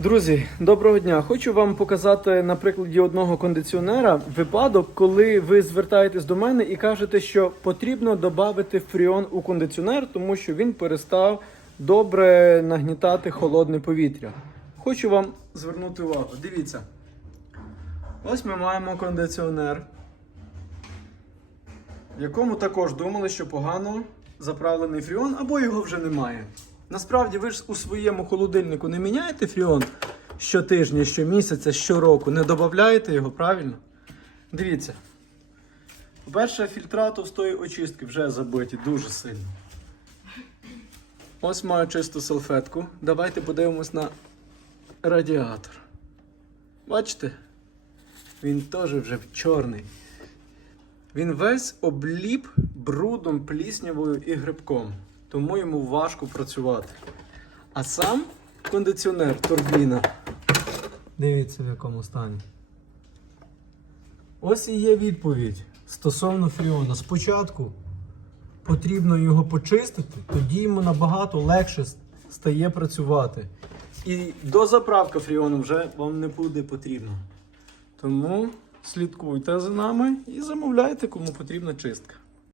Друзі, доброго дня! Хочу вам показати на прикладі одного кондиціонера випадок, коли ви звертаєтесь до мене і кажете, що потрібно додати фріон у кондиціонер, тому що він перестав добре нагнітати холодне повітря. Хочу вам звернути увагу. Дивіться. Ось ми маємо кондиціонер, в якому також думали, що погано заправлений фріон, або його вже немає. Насправді ви ж у своєму холодильнику не міняєте фріон щотижня, щомісяця, щороку, не додаєте його, правильно? Дивіться. По-перше, фільтра товстої очистки вже забиті дуже сильно. Ось маю чисту салфетку. Давайте подивимось на радіатор. Бачите? Він теж вже чорний. Він весь обліп брудом, пліснявою і грибком, тому йому важко працювати. А сам кондиціонер, турбіна. Дивіться, в якому стані. Ось і є відповідь стосовно фріона. Спочатку потрібно його почистити, тоді йому набагато легше стає працювати. І дозаправка фріону вже вам не буде потрібна. Тому слідкуйте за нами і замовляйте, кому потрібна чистка.